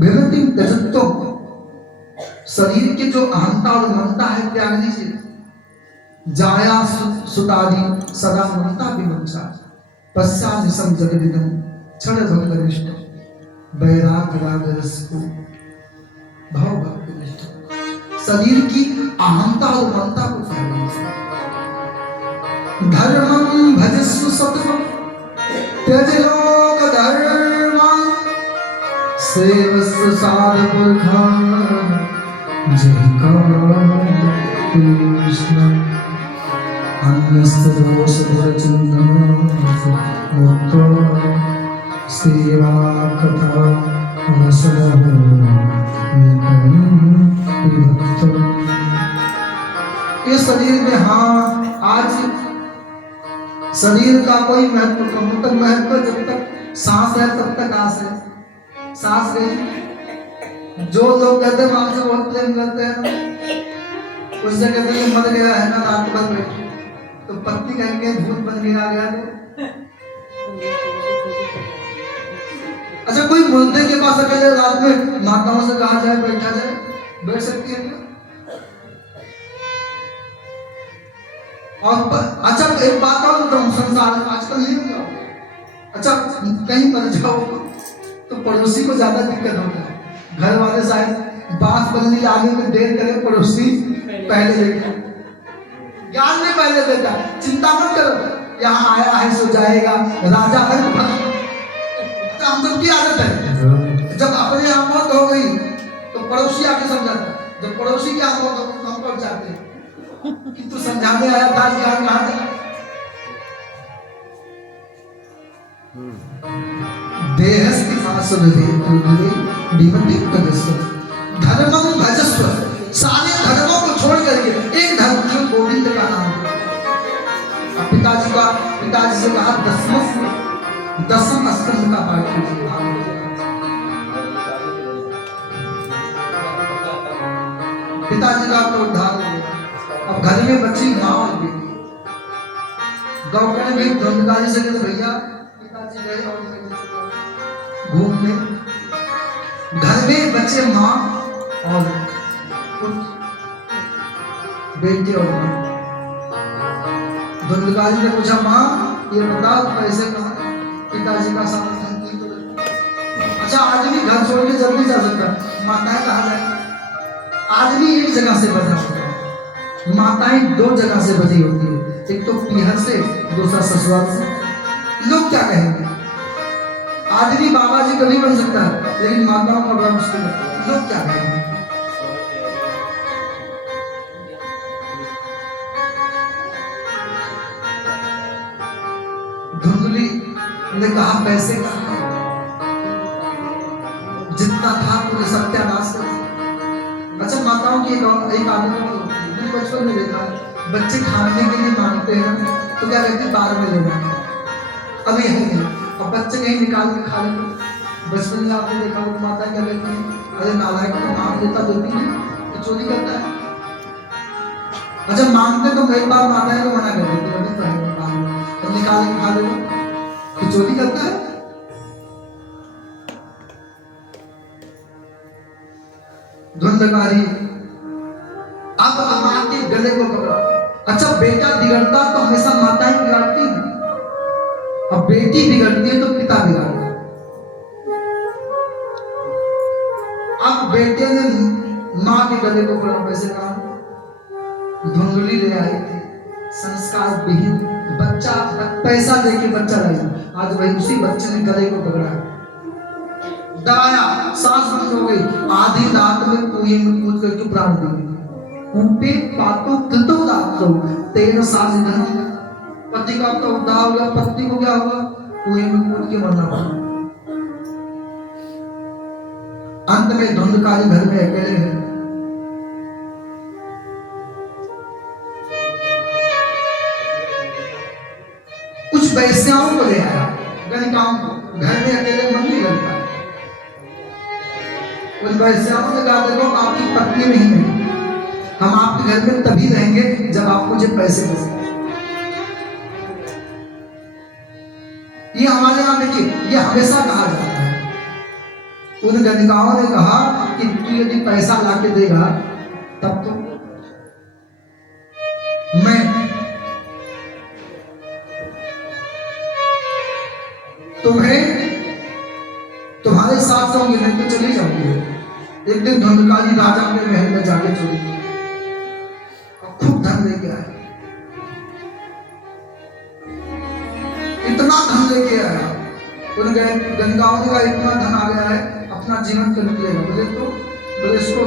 भिमतिम त्यजत्तो, शरीर के जो अहंता और ममता है त्याग दीजिए। जाया सुतादि सदा ममता विमंसा, पश्चात सम जगदिदम क्षण भक्तनिष्ठ, वैराग्य राग रस को भाव भक्तनिष्ठ। शरीर की अहंता और ममता को त्याग दीजिए। धर्मं भजस्व सततम त्यज लोक धर्मान्, सेवस्व साध पुरखान् जय कृष्ण। अन्यस्य दोष दुरचिंतन सेवा कथा ये शरीर में, हाँ आज शरीर का कोई महत्व, कब तक महत्व, जब तक सांस है तब तक आस है। सांस गई, जो लोग कहते हैं मां से बहुत प्रेम करते हैं, उससे कहते हैं मर गया है ना, रात भर बैठे तो पत्नी कहेंगे भूत बन गया आ गया तो। अच्छा कोई मुर्दे के पास अकेले रात में माताओं से कहा जाए बैठा जाए, बैठ सकती है क्या? और अच्छा एक बात और बताऊं, संसार आजकल नहीं होगा। अच्छा कहीं पर जाओ तो पड़ोसी को ज्यादा दिक्कत होता है। घर वाले शायद बात बदली आगे में देर करे, पड़ोसी पहले लेके ज्ञान में पहले देता, चिंता मत करो यहाँ आया है सो जाएगा, राजा है। तो हम सबकी आदत है, जब अपने यहाँ मौत हो गई तो पड़ोसी आके समझाता, जब पड़ोसी की मौत हो गई हम पहुंच जाते हैं कि तू समझाने आया था, ज्ञान कहाँ था। देहस्ति धर्मं भजस्व, सारे धर्मों को छोड़ करके एक धर्म जो गोविंद का नाम। पिताजी से कहा दसम स्कंद का पाठ कीजिए। पिताजी का तो उद्धार हो गया। अब घर में बच्ची माँ और बेटी, डॉक्टर ने भी धुंधकारी से कहते भैया पिताजी गए और घूमने, घर में बच्चे माँ और बेटी और माँ। धुंधकारी ने पूछा माँ ये बता पैसे कहाँ? पिताजी का सामर्थ्य नहीं तो। अच्छा आदमी घर छोड़ के जल्दी जा सकता, माताएं कहाँ जाए? आदमी एक जगह से बचा होता है, माताएं दो जगह से बची होती है, एक तो पीहर से, दूसरा ससुराल से। लोग क्या कहेंगे? आदमी बाबा जी कभी बन सकता है लेकिन माताओं का बड़ा मुश्किल है, लोग क्या कहेंगे? धुंधली ने कहा पैसे का जितना था पूरे सत्यानाश कर। अच्छा माताओं की एक आदत मैंने बचपन में देखा है, बच्चे खाने के लिए मांगते हैं तो क्या कहते हैं बाद में लेना, अभी यही नहीं। अब बच्चे कहीं निकाल के खा लेते, बचपन में आपने देखा वो माता क्या कहती है, अरे नालायक तो मांग लेता देती है तो चोरी करता है। अच्छा मांगते तो कई बार माताएं को मना कर देती है, तो निकाल के खा लेगा तो चोरी करता है। धुंधकारी अब मां के गले को पकड़ा। अच्छा बेटा बिगड़ता तो हमेशा माताएं बिगाड़ती हैं, अब बेटी बिगड़ती है तो पिता बिगाड़ता है। अब बेटे ने मां के गले को पकड़ा, पैसे कहा धुंधली ले आई थी, संस्कार विहीन बच्चा, पैसा देके बच्चा लाया, आज वही उसी बच्चे ने गले को पकड़ा, दबाया, सांस बंद हो गई, आधी रात में कुएं में कूद करके प्राण दे दिए। ऊपे पातो कृतो रातो तेरह साल निधन, पति का तो उद्धार हो गया, पत्नी को क्या हुआ? कुएं में कूद के मरना पड़ा। अंत में धुंधकारी घर में अकेले हैं। कुछ वैश्याओं को ले आया, गणिकाओं को, घर में अकेले मन नहीं लगता। उन वैश्याओं ने कहा देखो आपकी पत्नी नहीं है, हम आपके घर में तभी रहेंगे जब आप मुझे पैसे देंगे। ये हमारे यहाँ देखिए, ये हमेशा कहा जाता है। उन गणिकाओं ने कहा कि तू यदि पैसा लाके देगा तब तो मैं तुम्हें तुम्हारे साथ रहूंगी, नहीं तो चली जाऊंगी। एक दिन धनुकाली राजा अपने महल में जाके चली और खूब धन लेके आया, इतना धन लेके आया। उन गणिकाओं ने कहा इतना धन आ गया है, अपना जीवन कर निकलेगा। बोले इसको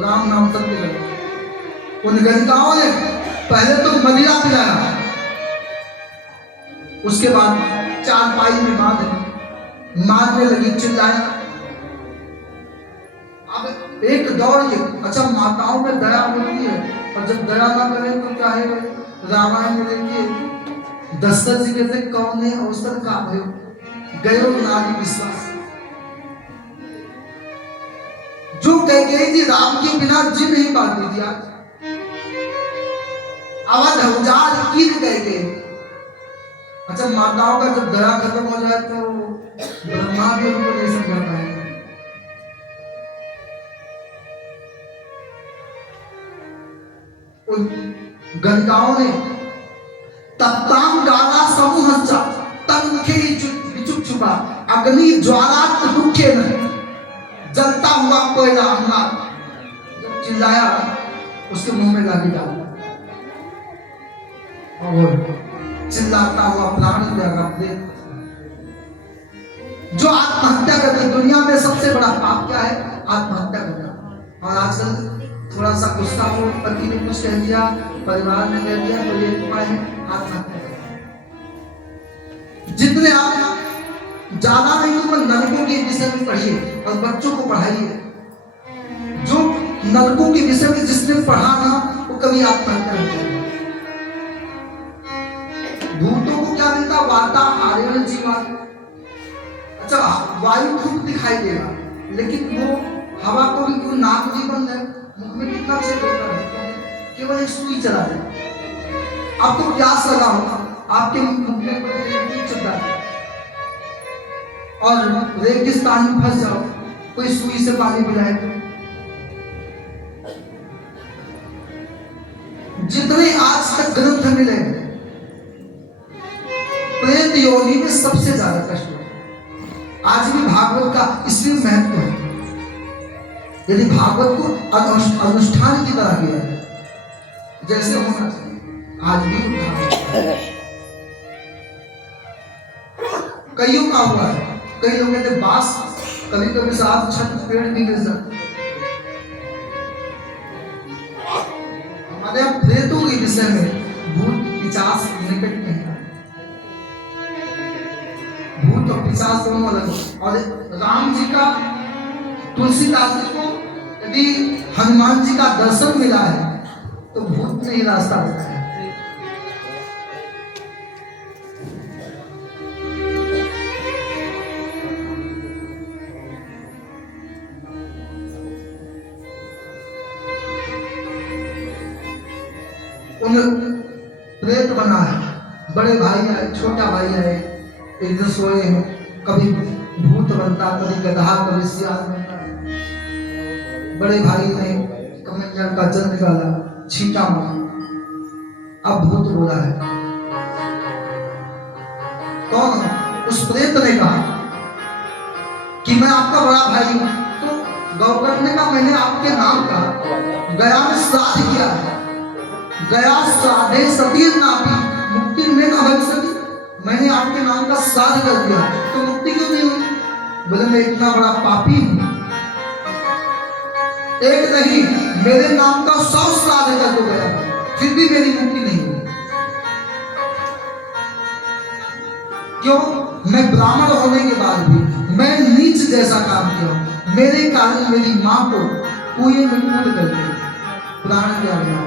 राम नाम सत्य लगा। उन गणिकाओं ने पहले तो मदिरा पिलाया, उसके बाद चारपाई में मारने लगी, चिल्लाया। अब एक दौड़ के, अच्छा माताओं में दया होती है, और जब दया ना करें तो क्या है। रामायण में देखिए दशरथ जी कहते कौने अवसर का भयो गयो नारी विश्वास। जो कैकेयी जी राम के बिना जी नहीं पाती थी, आज अवध हजार कीन कैकेयी। अच्छा माताओं का जब दया खत्म हो जाए तो ब्रह्मा भी उनको नहीं समझा पाएंगे। उन गणिकाओं ने तप्ताम गाला समूह तन मुखे ही विचुप छुपा अग्नि ज्वाला दुखे में जलता हुआ कोयला अंगार। जब चिल्लाया उसके मुंह में लाठी डाला और चिल्लाता हुआ प्राण त्यागा। जो आत्महत्या करते, दुनिया में सबसे बड़ा पाप क्या है? आत्महत्या करना। और आजकल थोड़ा सा गुस्सा हो, पति ने कुछ कह दिया, परिवार ने कह दिया, तो ये उपाय है आत्महत्या करना। जितने आप ज्यादा नहीं तो नलकों के विषय में पढ़िए और बच्चों को पढ़ाइए। जो नलकों के विषय में जिसने पढ़ा ना वो कभी आत्महत्या नहीं करेगा। भूतों को क्या मिलता? वाता आर्यन जीवन। अच्छा वायु खूब दिखाई देगा, लेकिन वो हवा को भी क्यों नाक भी बंद है, मुख में कितना छेद होता है, केवल एक सुई चला दे। आपको प्यास लगा होगा, आपके मुख में कोई चलता है और रेगिस्तान में फंस जाओ, कोई सुई से पानी पिलाए। जितने आज तक ग्रंथ मिले प्रेत योनि में सबसे ज्यादा कष्ट है। आज भी भागवत का इसलिए महत्व है, यदि भागवत को अनुष्ठान की तरह किया जाए जैसे होना चाहिए, आज भी कईयों का हुआ है। कई लोग कहते बांस कभी कभी साथ छत पेड़ भी गिर जाते। हमारे यहाँ प्रेतों के विषय में भूत पिशाच निकट में है। भूत और पिशाच दोनों अलग। और राम जी का तुलसीदास जी को यदि हनुमान जी का दर्शन मिला है तो भूत ने ही रास्ता बताया। उन प्रेत बना है, बड़े भाई आए, छोटा भाई आए, एक दिन सोए हैं, कभी भूत बनता, कभी गधा, कभी सियार बनता। बड़े भाई ने कमंडल का जल निकाला, छींटा मारा, अब भूत बोला है। कौन? उस प्रेत ने कहा कि मैं आपका बड़ा भाई हूं। तो गौकर्ण ने कहा मैंने आपके नाम का गया में श्राद्ध किया है, गया श्राद्धे सतीर नापी मुक्ति में न भविष्यति। मैंने आपके नाम का श्राद्ध कर दिया तो मुक्ति क्यों नहीं हुई? बोले मैं इतना बड़ा पापी हूं, एक नहीं मेरे नाम का 100 श्राद्ध कर गया फिर भी मेरी मुक्ति नहीं हुई। क्यों? मैं ब्राह्मण होने के बाद भी मैं नीच जैसा काम किया, मेरे कारण मेरी मां को कुएं में कूद कर दिया, प्राण त्याग दिया,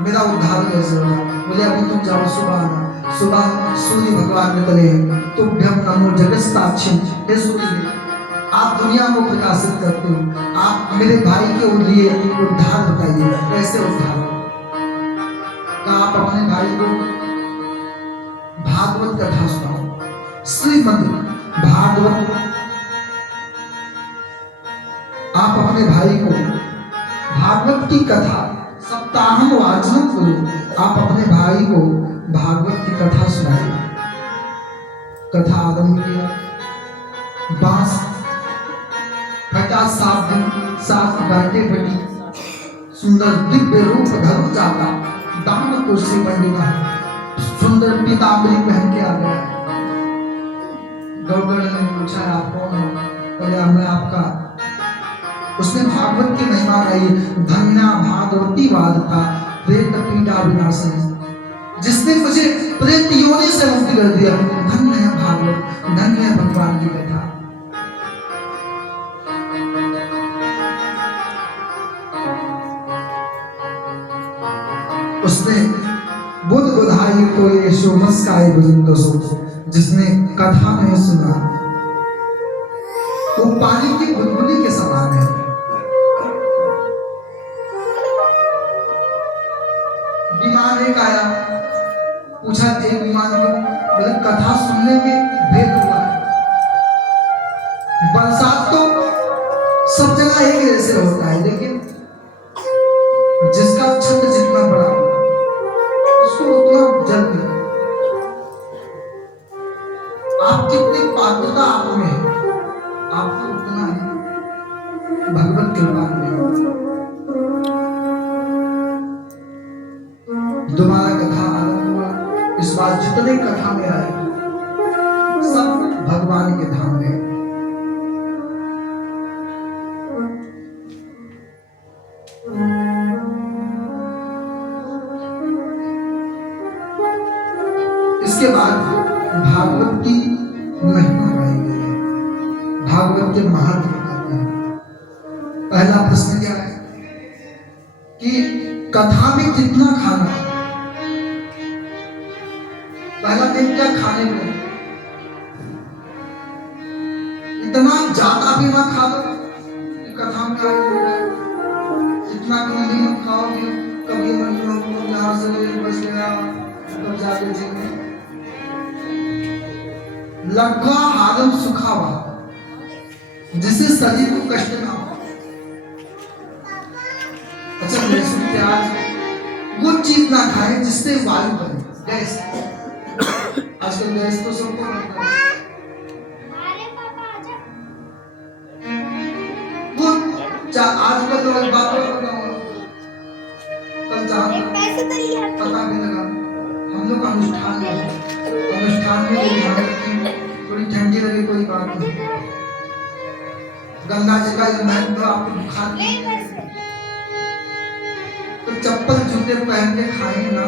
मेरा उद्धार कैसे होगा? बोले अभी तुम जाओ, सुबह आना। सुबह सूर्य भगवान निकले, तुभ्यम नमो जगत्साक्षिम। हे सूर्य आप दुनिया को प्रकाशित करते हो, आप मेरे भाई के लिए उद्धार बताइए, कैसे उद्धार? आप अपने भाई को भागवत कथा सुनाओ। श्रीमद् भागवत आप अपने भाई को भागवत की कथा सप्ताहम वाचन करो। आप अपने भाई को भागवत की कथा सुनाइए। कथा आरंभ किया। बांस फटा 7 दिन 7 घाटे फटी सुंदर दिव्य रूप धर जाता दान कुर्सी पंडिता सुंदर पीताम्बरी पहन के आ गया। गौगण ने पूछा आप कौन हो? बोले मैं आपका। उसने भागवत की महिमा गाई। धन्या भागवती वादता प्रेत पीड़ा विनाशनी, जिसने मुझे प्रेत योनि से मुक्त कर दिया। धन्य है भागवत, धन्य है भगवान की कथा। उसने बुद्ध बुधाई को ये शोभस्काय बुजुर्ग सो, जिसने कथा में सुना वो पानी की बुलबुली के समान है। विमान एक आया, पूछा एक विमान को, बोले कथा सुनने में भेद हुआ है। बरसात तो सब जगह एक जैसे होता है, लेकिन जिसका छंद जितना बड़ा उसको उतना जल मिले। आप कितनी पात्रता आप में है, आपको उतना ही भगवत कृपा मिलेगी। दोबारा कथा आरंभ हुआ। इस बार जितने कथा में आए सब भगवान के धाम में। इसके बाद भागवत की महिमा गाई गई है, भागवत के महत्व बताते हैं। पहला प्रश्न क्या है कि कथा में कितना खाना है? पहला दिन क्या खाने में, इतना ज्यादा भी ना खा लो कि कथा में आ जाए। इतना कम भी मत खाओ कि कभी मन में यहाँ से बच गया तब जाके जीने। लग्गा हारम सुखावा, जिससे शरीर को कष्ट ना हो। अच्छा लहसुन प्याज वो चीज ना खाए जिससे वायु बने, गैस। आजकल गैस तो सबको लगता है। वो आजकल तो एक बात और बताऊंगा, कल जहाँ पता भी लगा हम लोग अनुष्ठान में थोड़ी ठंडी लगी कोई बात नहीं। गंगा जी का महत्व आपको बुखार तो चप्पल जूते पहन के खाएं ना,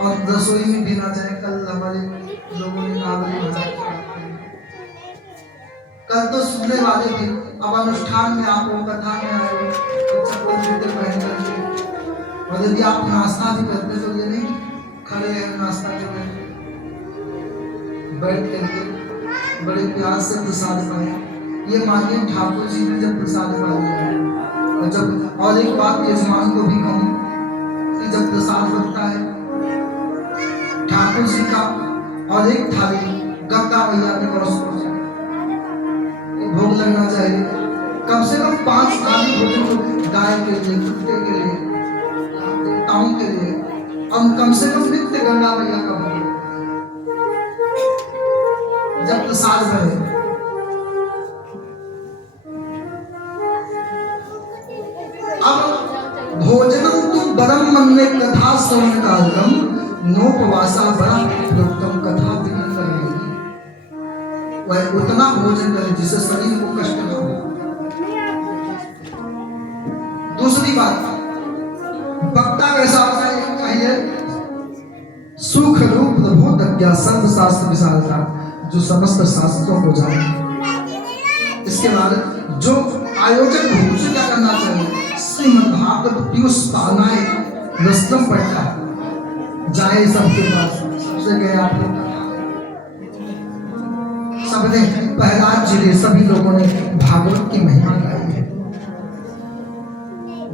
और रसोई में भी ना जाए। कल हमारे लोगों ने कल तो सुनने वाले भी, अब अनुष्ठान में आप कथा में आए तो चप्पल जूते पहन करके, और यदि आप नाश्ता भी करते तो ये नहीं खड़े हैं नाश्ता कर बैठ करके बड़े प्यार से प्रसाद पाया। ये मानिए ठाकुर जी ने जब प्रसाद पाया, और जब और एक बात यजमान को भी कहूँ कि जब प्रसाद बनता है ठाकुर जी का और एक थाली गंगा मैया ने परोस भोग लगना चाहिए। कम से कम 5 थाली भोजन को गाय के लिए, कुत्ते के लिए, देवताओं के लिए, और कम से कम नित्य गंगा मैया का भोग जब प्रसाद बने। अब भोजनम तु बरम मन्ने कथा श्रवण कालम नोपवासा बड़ा उत्तम कथा विघ्न करेगी। वह उतना भोजन करे जिससे शरीर को कष्ट न हो। दूसरी बात, वक्ता कैसा होना चाहिए? सुख रूप प्रबोधज्ञ सर्व शास्त्र विशारदा, जो समस्त शास्त्रों को जाने। इसके बाद जो आयोजक हो उसे क्या करना चाहिए? श्रीमद् भागवत पीयूष पानाए रस्तम पढ़ता जाए सबके पास, सबसे गए आप लोग सबने प्रहलाद जी ने, सभी लोगों ने भागवत की महिमा गाई है।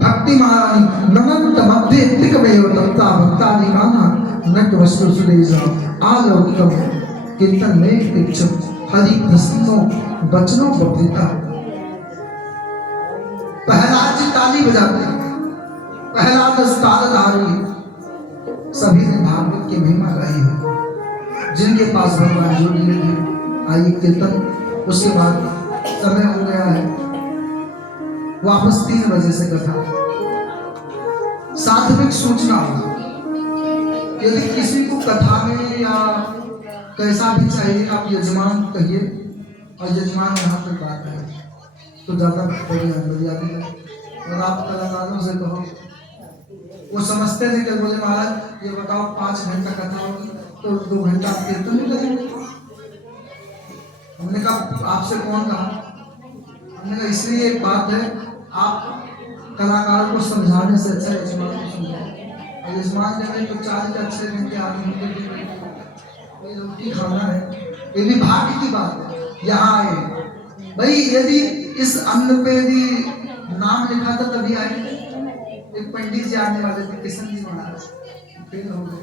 भक्ति महारानी नमंत मध्य तिकमेव तत्ता भक्तादि गाना नट वस्त्र सुरेजा आलोकम कीर्तन में कृच्छम हरि प्रसन्नो वचनों बप्रिता। प्रहलाद जी ताली बजाते हैं, प्रहलाद तालधारी, सभी ने भागवत की महिमा गाई है जिनके पास भगवान जो दिए थे। आइए कीर्तन, उसके बाद समय हो गया है वापस 3 बजे से कथा। सात्विक सूचना, यदि किसी को कथा में या कैसा भी चाहिए आप यजमान कहिए, और यजमान यहाँ पर बात है तो ज्यादा बढ़िया है। और आप कलाकारों से कहो, वो समझते थे कि बोले महाराज ये बताओ 5 घंटा कथा होगी तो 2 घंटा आप कीर्तन नहीं करेंगे। हमने कहा आपसे कौन कहा? हमने कहा इसलिए एक बात है, आप कलाकार को समझाने से अच्छा यजमान को समझाओ। और यजमान जब तो 4 के अच्छे घंटे आदमी कोई रोटी खाना है, ये भी भाग्य की बात है। यहाँ आए भाई, यदि इस अन्न पे भी नाम लिखा था तभी आए। एक पंडित जी आने वाले थे, किशन जी महाराज, फेल हो गए।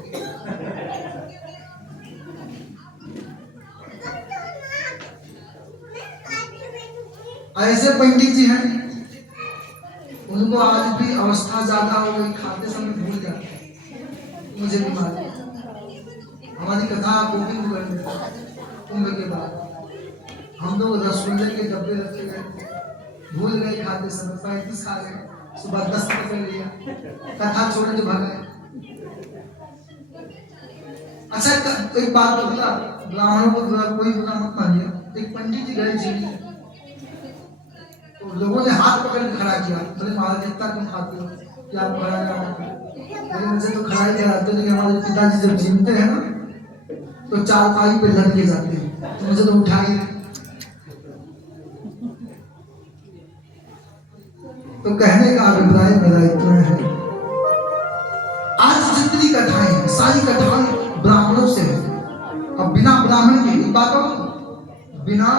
ऐसे पंडित जी हैं, उनको आज भी अवस्था ज्यादा हो गई, खाते समय भूल जाते हैं। मुझे भी मालूम, हमारी कथा बुकिंग कर कुंभ के बाद हम लोग रसगुल्ले के डब्बे रखे गए, भूल गए खाते समय, 35 खा गए, सुबह 10 पकड़ लिया, कथा छोड़ के भागे। अच्छा एक बात बोलता, ब्राह्मणों को कोई बुरा मत मानिए। एक पंडित जी गए जी, तो लोगों ने हाथ पकड़ के खड़ा किया, बोले महाराज इतना तुम खाते हो कि आप खड़ा क्या? मुझे तो खड़ा ही कराते, लेकिन हमारे पिताजी जब जीते हैं ना तो 4 पाई पे लटके जाते हैं, तो मुझे तो उठा ही। तो कहने का अभिप्राय मेरा इतना है, आज जितनी कथाएं हैं सारी कथाएं ब्राह्मणों से है। अब बिना ब्राह्मण की बात हो, बिना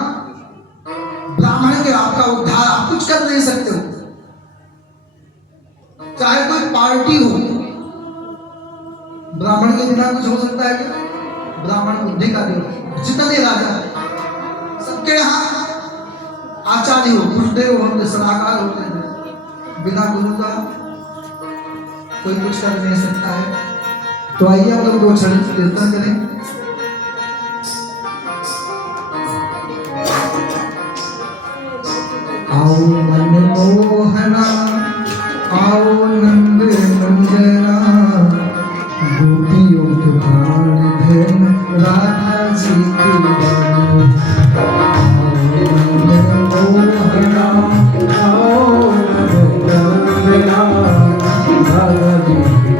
ब्राह्मण के आपका उद्धार आप कुछ कर नहीं सकते हो। चाहे कोई पार्टी हो, ब्राह्मण के बिना कुछ हो सकता है क्या? ब्राह्मण बुद्धि का देव, जितने राजा सबके यहाँ आचार्य हो, गुरुदेव होते, सलाहकार होते हैं, बिना गुरु का कोई कुछ कर नहीं सकता है। तो आइए हम लोग 2 क्षण कीर्तन करें। आओ मनमोहना, आओ नंद नंदना, गोपियों के प्राण धन राधा जी की बानी। आओ मनमोहना, आओ नंद नंदना, राधा जी की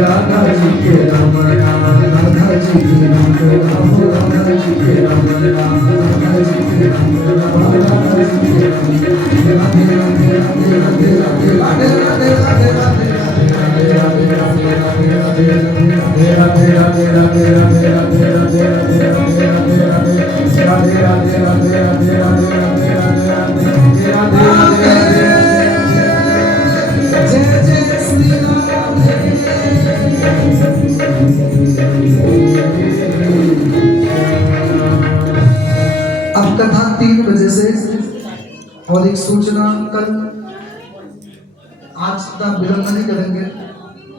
राधा जी के राम राम, राधा जी के राम राम, राधा जी के राम राम, राधा जी के राम राम, राधा जी के राम राधे राधे राधे राधे राधे राधे राधे राधे राधे जय जय श्री अब कथा 3 बजे से और एक सूचना कल आज तक विलंब नहीं करेंगे,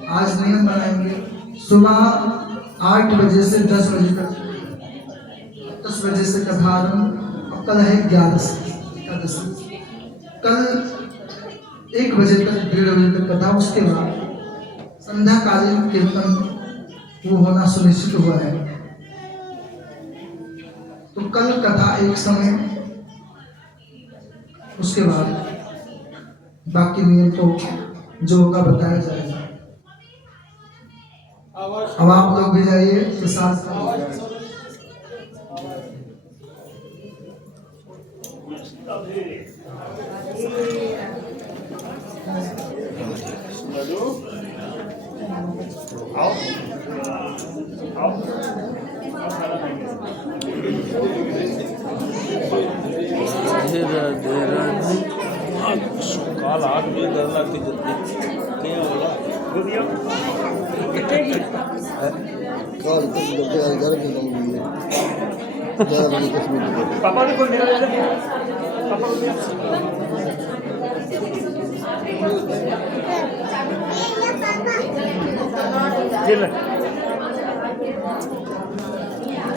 आज नियम बनाएंगे सुबह 8 बजे से 10 बजे तक, 10 बजे से कथा आरंभ। अब कल है 11 एकादशी, कल 1 बजे तक 1:30 बजे तक कथा, उसके बाद संध्याकालीन कीर्तन वो होना सुनिश्चित हुआ है। तो कल कथा एक समय, उसके बाद बाकी नियम तो जो होगा बताया जाएगा। अब आप लोग भी जाइए प्रसाद। काल आग भी डर लगती जल्दी क्या बोला कल तक बच्चे 11 बजे तक मिलेंगे, 11 बजे 10 मिनट पापा ने कोई मेरा पापा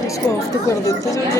इसको ऑफ तो कर देते हैं।